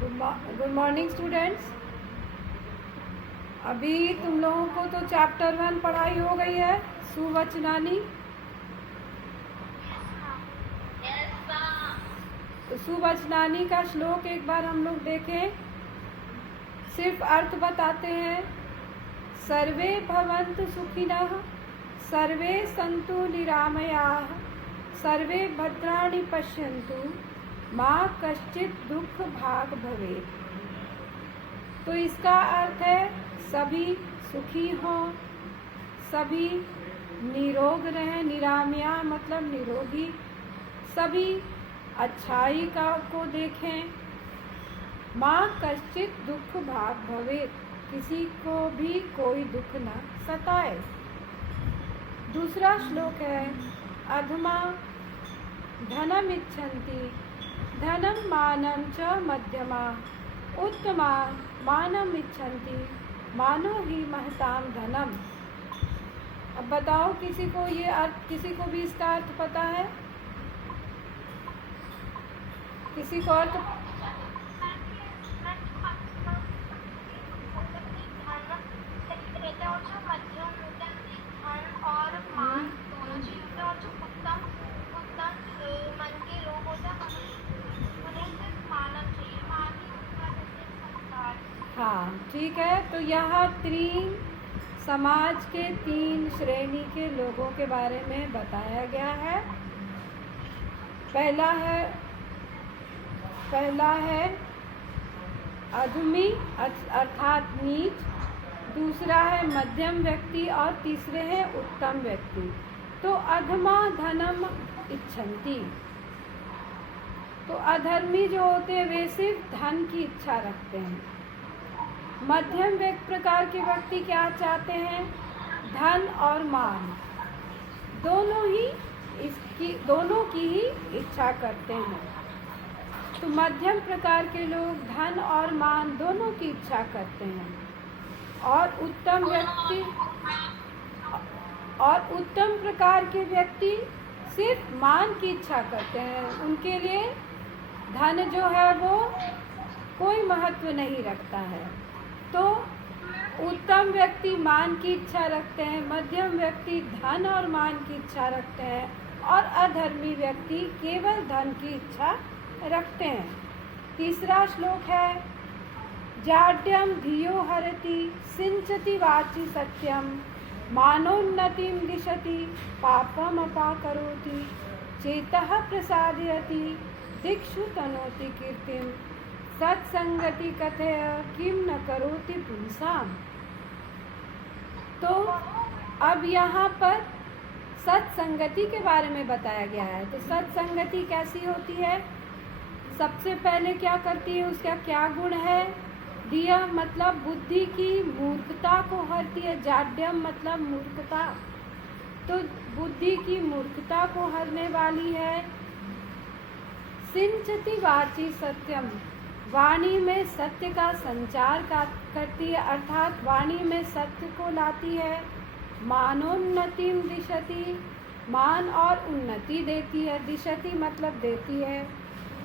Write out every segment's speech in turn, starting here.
Good morning students. अभी तुम लोगों को तो चैप्टर 1 पढ़ाई हो गई है, सुवचनानी। तो सुवचनानी का श्लोक एक बार हम लोग देखें, सिर्फ अर्थ बताते हैं। सर्वे भवन्तु सुखिनः, सर्वे सन्तु निरामयाः, सर्वे भद्राणि पश्यन्तु, माँ कश्चित दुख भाग भवेत्। तो इसका अर्थ है सभी सुखी हों, सभी निरोग रहें। निरामया मतलब निरोगी, सभी अच्छाई को देखें। माँ कश्चित दुख भाग भवेत्, किसी को भी कोई दुख न सताए। दूसरा श्लोक है अधमा धनम इच्छन्ति, धनम मानं च मध्यमा, उत्तमा मानम इच्छन्ति, मानो ही महताम धनम। अब बताओ किसी को ये अर्थ, किसी को भी इसका अर्थ पता है? किसी को अर्थ? हाँ ठीक है। तो यहाँ 3 समाज के 3 श्रेणी के लोगों के बारे में बताया गया है। पहला है अधमी अर्थात नीच, दूसरा है मध्यम व्यक्ति और तीसरे है उत्तम व्यक्ति। तो अधमा धनम इच्छन्ति, तो अधर्मी जो होते हैं वे सिर्फ धन की इच्छा रखते हैं। मध्यम प्रकार के व्यक्ति क्या चाहते हैं? धन और मान, दोनों की ही इच्छा करते हैं। तो मध्यम प्रकार के लोग धन और मान दोनों की इच्छा करते हैं। और उत्तम प्रकार के व्यक्ति सिर्फ मान की इच्छा करते हैं। उनके लिए धन जो है वो कोई महत्व नहीं रखता है। तो उत्तम व्यक्ति मान की इच्छा रखते हैं, मध्यम व्यक्ति धन और मान की इच्छा रखते हैं, और अधर्मी व्यक्ति केवल धन की इच्छा रखते हैं। तीसरा श्लोक है जाड्यम धियो हरति, सिंचति वाचि सत्यम, मानोन्नतिम दिशति, पापम अपाकरोति, चेतः प्रसादयति, दिक्षु तनोति कीर्तिम, सत्संगति कथय किम न करोति पुंसाम। तो अब यहाँ पर सत्संगति के बारे में बताया गया है। तो सत्संगति कैसी होती है? सबसे पहले क्या करती है, उसका क्या गुण है? दिया मतलब बुद्धि की मूर्खता को हरती है। जाड्यम मतलब मूर्खता, तो बुद्धि की मूर्खता को हरने वाली है। सिंचति वाची सत्यम, वाणी में सत्य का संचार करती है, अर्थात वाणी में सत्य को लाती है। मानोन्नतिम दिशति, मान और उन्नति देती है। दिशति मतलब देती है।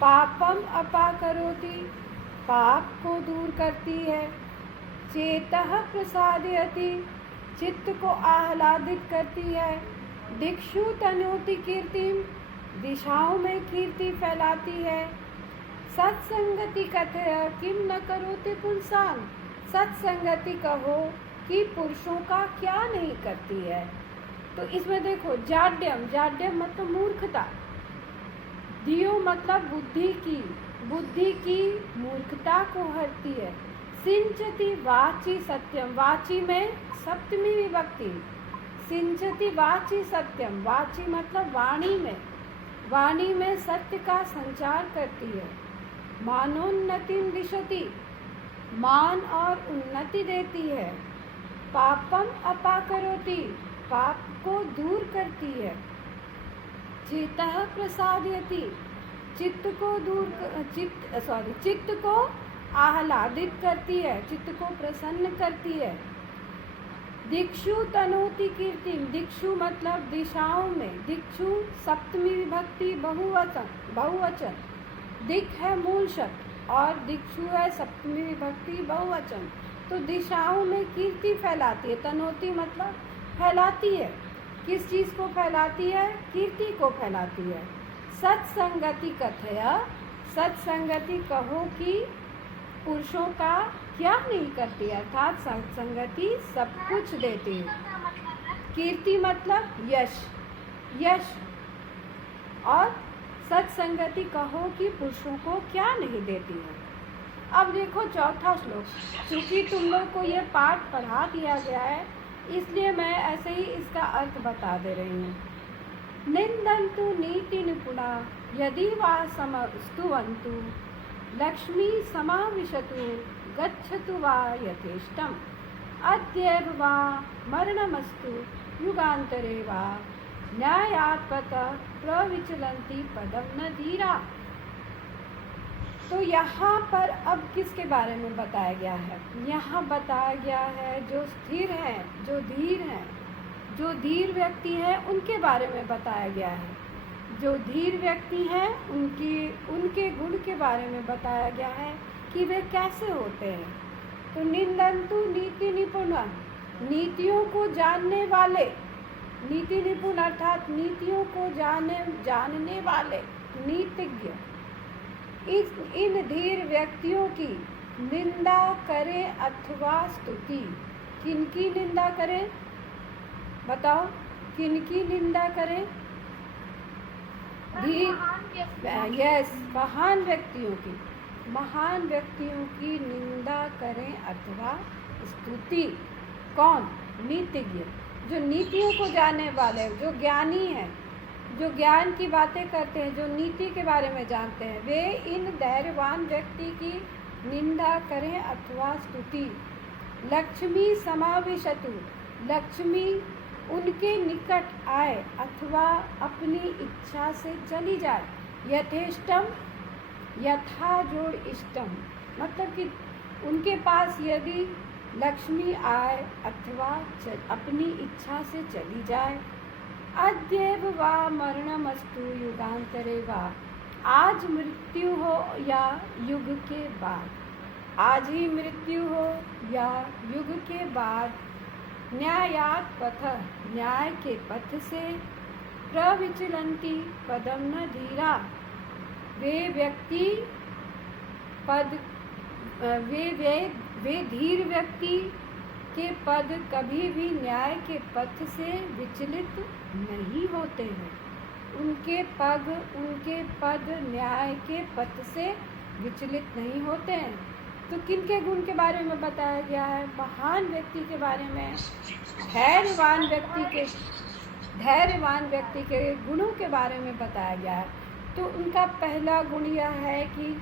पापम अपाकरोति, पाप को दूर करती है। चेतः प्रसादयति, चित्त को आह्लादित करती है। दिक्षु तनोति कीर्तिम, दिशाओं में कीर्ति फैलाती है। सत्संगति कथय किम न करोति पुंसाम, सत्संगति कहो कि पुरुषों का क्या नहीं करती है। तो इसमें देखो जाड्यम, जाड्यम मतलब मूर्खता, दियो मतलब बुद्धि की मूर्खता को हरती है। सिंचति वाची सत्यम, वाची में सप्तमी विभक्ति, सिंचति वाची सत्यम, वाची मतलब वाणी में सत्य का संचार करती है। मानोन्नतिम दिशति, मान और उन्नति देती है। पापम अपाकरोति, पाप को दूर करती है। चेतः प्रसादयति, चित्त को आह्लादित करती है, चित्त को प्रसन्न करती है। दिक्षु तनोति कीर्तिम, दिक्षु मतलब दिशाओं में, दिक्षु सप्तमी विभक्ति बहुवचन, दिक् है मूल शब्द और दिक्षु है सप्तमी विभक्ति बहुवचन। तो दिशाओं में कीर्ति फैलाती है। तनोती मतलब फैलाती है। किस चीज़ को फैलाती है? कीर्ति को फैलाती है। सत्संगति कथय, सत्संगति कहो कि पुरुषों का क्या नहीं करती है, अर्थात सत्संगति सब कुछ देती है। कीर्ति मतलब यश, यश। और सत्संगति कहो कि पुरुषों को क्या नहीं देती है। अब देखो चौथा श्लोक। क्योंकि तुम लोग को ये पाठ पढ़ा दिया गया है इसलिए मैं ऐसे ही इसका अर्थ बता दे रही हूँ। निंदन्तु नीति निपुणा यदि वा स्तुवन्तु लक्ष्मी समाविशतु गच्छतु वा यथेष्टम् अद्यैव वा मरणमस्तु युगान्तरे वा न्यायात्पत प्रविचलन्ति पदम न धीरा। तो यहाँ पर अब किसके बारे में बताया गया है? यहाँ बताया गया है जो स्थिर हैं, जो धीर हैं, जो धीर व्यक्ति हैं उनके बारे में बताया गया है। जो धीर व्यक्ति हैं उनके गुण के बारे में बताया गया है कि वे कैसे होते हैं। तो निंदन्तु नीति निपुण, नीतियों को जानने वाले, नीति निपुण अर्थात नीतियों को जानने वाले, नीतिज्ञ, इन धीर व्यक्तियों की निंदा करें अथवा स्तुति। किनकी निंदा करें? बताओ, किनकी निंदा करें? यस, महान व्यक्तियों की, महान व्यक्तियों की निंदा करें अथवा स्तुति। कौन? नीतिज्ञ, जो नीतियों को जानने वाले, जो ज्ञानी हैं, जो ज्ञान की बातें करते हैं, जो नीति के बारे में जानते हैं, वे इन धैर्यवान व्यक्ति की निंदा करें अथवा स्तुति। लक्ष्मी समाविशतु, लक्ष्मी उनके निकट आए अथवा अपनी इच्छा से चली जाए। यथेष्टम, यथा जोड़ इष्टम, मतलब कि उनके पास यदि लक्ष्मी आए अथवा अपनी इच्छा से चली जाए। अद्यैव वा मरणमस्तु युगांतरे वा, आज मृत्यु हो या युग के बाद, आज ही मृत्यु हो या युग के बाद, न्यायात् पथ, न्याय के पथ से, प्रविचलन्ति पदम न धीरा, वे व्यक्ति पद, वे धीर व्यक्ति के पद कभी भी न्याय के पथ से विचलित नहीं होते हैं। उनके पद न्याय के पथ से विचलित नहीं होते हैं। तो किनके गुण के बारे में बताया गया है? महान व्यक्ति के बारे में, धैर्यवान व्यक्ति के गुणों के बारे में बताया गया है। तो उनका पहला गुण यह है कि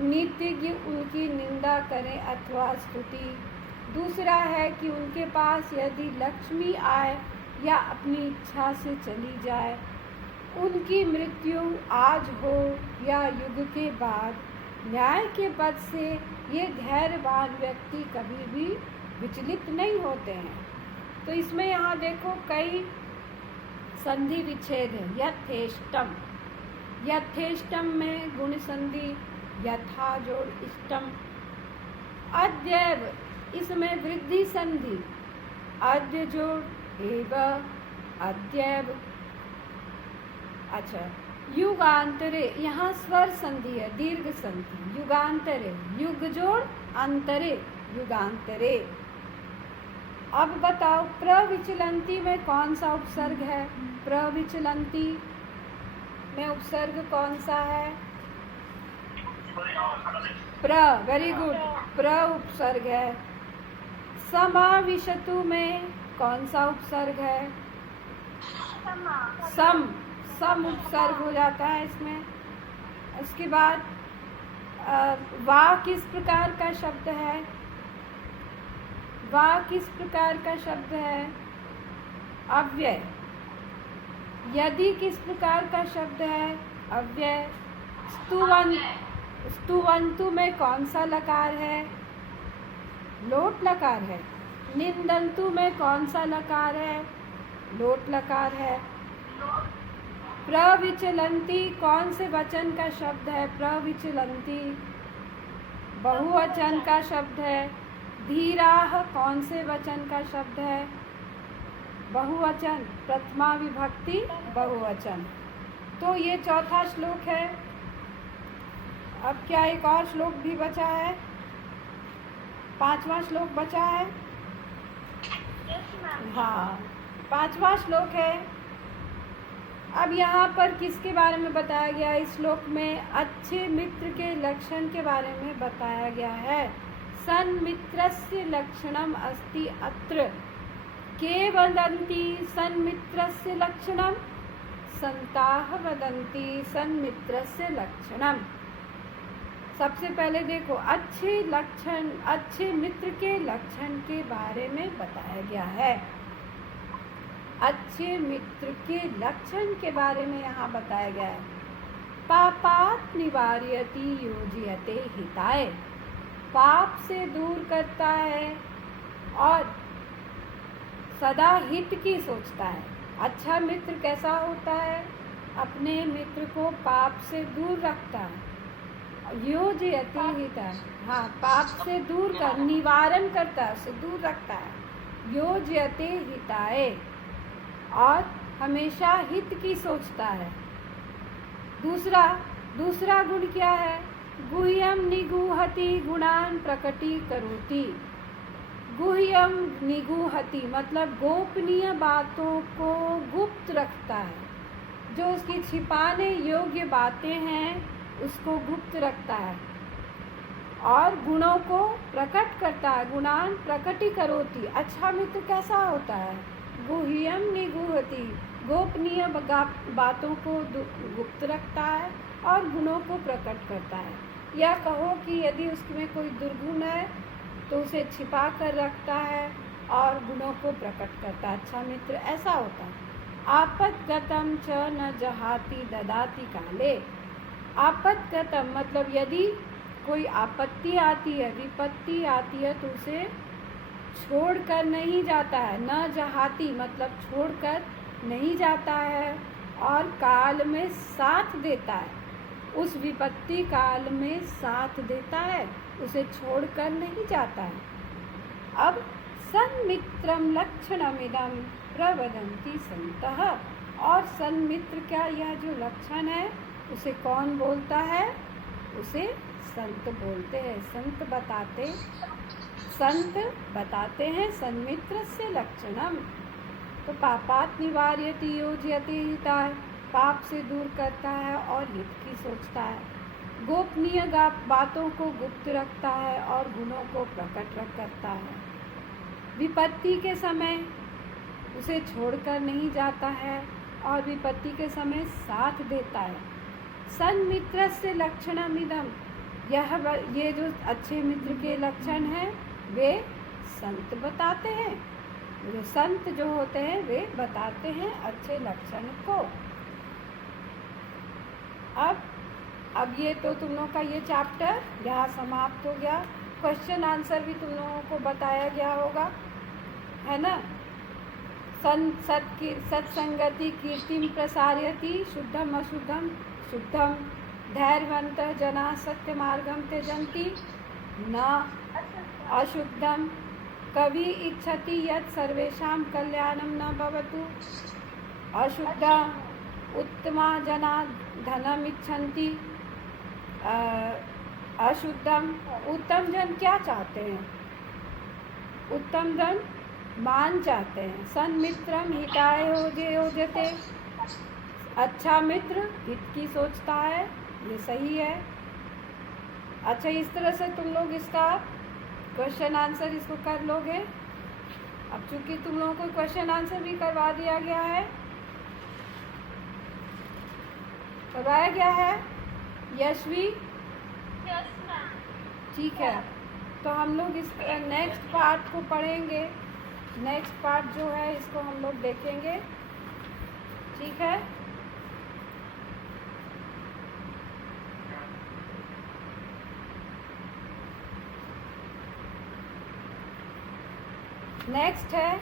नीतिज्ञ उनकी निंदा करें अथवा स्तुति। दूसरा है कि उनके पास यदि लक्ष्मी आए या अपनी इच्छा से चली जाए, उनकी मृत्यु आज हो या युग के बाद, न्याय के पद से ये धैर्यवान व्यक्ति कभी भी विचलित नहीं होते हैं। तो इसमें यहाँ देखो कई संधि विच्छेद है। यथेष्टम, यथेष्टम में गुण संधि, यथा जोड़ इष्टम। अद्यैव, इसमें वृद्धि संधि, अद्य जोड़ एव, अद्यैव। अच्छा, युगांतरे, यहाँ स्वर संधि है, दीर्घ संधि। युगांतरे, युग जोड़ अंतरे, युगांतरे। अब बताओ प्रविचलन्ति में कौन सा उपसर्ग है? प्रविचलन्ति में उपसर्ग कौन सा है? प्र, वेरी गुड, प्र उपसर्ग है। समाविशतु में कौन सा उपसर्ग है? सम उपसर्ग हो जाता है इसमें। उसके बाद वा किस प्रकार का शब्द है? वा किस प्रकार का शब्द है? अव्यय। यदि किस प्रकार का शब्द है? अव्यय। स्तुवन्तु में कौन सा लकार है? लोट लकार है। निंदन्तु में कौन सा लकार है? लोट लकार है। प्रविचलन्ति कौन से वचन का शब्द है? प्रविचलन्ति, बहुवचन का शब्द है। धीराः कौन से वचन का शब्द है? बहुवचन, प्रथमा विभक्ति बहुवचन। तो ये चौथा श्लोक है। अब क्या एक और श्लोक भी बचा है? पांचवा श्लोक बचा है। हाँ, पांचवा श्लोक है। अब यहाँ पर किसके बारे में बताया गया है? इस श्लोक में अच्छे मित्र के लक्षण के बारे में बताया गया है। सन्मित्रस्य लक्षणम अस्ति अत्र। के वदन्ति सन्मित्रस्य लक्षणम? संताः वदन्ति सन्मित्रस्य लक्षणम। सबसे पहले देखो, अच्छे लक्षण, अच्छे मित्र के लक्षण के बारे में बताया गया है। अच्छे मित्र के लक्षण के बारे में यहाँ बताया गया है। पापात् निवारयति योजयते हिताय। पाप से दूर करता है और सदा हित की सोचता है। अच्छा मित्र कैसा होता है? अपने मित्र को पाप से दूर रखता है। योजयते हिताय, हाँ, पाप से दूर कर, निवारण करता है, उसे दूर रखता है। योजयते हिताय, और हमेशा हित की सोचता है। दूसरा गुण क्या है? गुह्यम निगूहति गुणान प्रकटीकरोति। गुह्यम निगूहति मतलब गोपनीय बातों को गुप्त रखता है। जो उसकी छिपाने योग्य बातें हैं उसको गुप्त रखता है, और गुणों को प्रकट करता है। गुणान प्रकटीकरोति। अच्छा मित्र कैसा होता है? गुह्यम निगूहति, गोपनीय बातों को गुप्त रखता है और गुणों को प्रकट करता है। या कहो कि यदि उसमें कोई दुर्गुण है तो उसे छिपा कर रखता है और गुणों को प्रकट करता है। अच्छा मित्र ऐसा होता है। आपद्गतम च न जहाति ददाति काले। आपद्गतम मतलब यदि कोई आपत्ति आती है, विपत्ति आती है, तो उसे छोड़कर नहीं जाता है। न जहाती मतलब छोड़कर नहीं जाता है, और काल में साथ देता है। उस विपत्ति काल में साथ देता है, उसे छोड़कर नहीं जाता है। अब सन्मित्रम लक्षणमिदं प्रवदन्ति सन्तः। और सन्मित्र का यह जो लक्षण है उसे कौन बोलता है? उसे संत बोलते हैं। संत बताते हैं सन्मित्र से लक्षणम। तो पापात् निवार्यति योजयते हिताय, पाप से दूर करता है और हित की सोचता है। गोपनीय बातों को गुप्त रखता है और गुणों को प्रकट करता है। विपत्ति के समय उसे छोड़कर नहीं जाता है और विपत्ति के समय साथ देता है। सन्मित्रस्य लक्षणमिदं, ये जो अच्छे मित्र के लक्षण हैं वे संत बताते हैं। जो संत जो होते हैं वे बताते हैं अच्छे लक्षण को। अब ये तो तुम लोगों का ये चैप्टर यहाँ समाप्त हो गया। क्वेश्चन आंसर भी तुम लोगों को बताया गया होगा, है ना? सत्संगति कीर्तिम प्रसारयति, शुद्धम अशुद्धम शुद्धम, धैर्यवन्तः जनाः सत्यमार्गं त्यजन्ति न अशुद्धम, कवि इच्छति यत् सर्वेषां कल्याणं न भवतु, अशुद्धा उत्तमा जना धनम इच्छन्ति, अशुद्धम, उत्तम जन क्या चाहते हैं? उत्तम जन मान चाहते हैं। सन्मित्रम हिताय योजते, अच्छा मित्र हित की सोचता है, ये सही है। अच्छा, इस तरह से तुम लोग इसका क्वेश्चन आंसर इसको कर लोगे। अब चूंकि तुम लोगों को क्वेश्चन आंसर भी करवा दिया गया है, करवाया गया है यशवी, ठीक है। तो हम लोग इस नेक्स्ट पार्ट को पढ़ेंगे। नेक्स्ट पार्ट जो है इसको हम लोग देखेंगे, ठीक है। नेक्स्ट है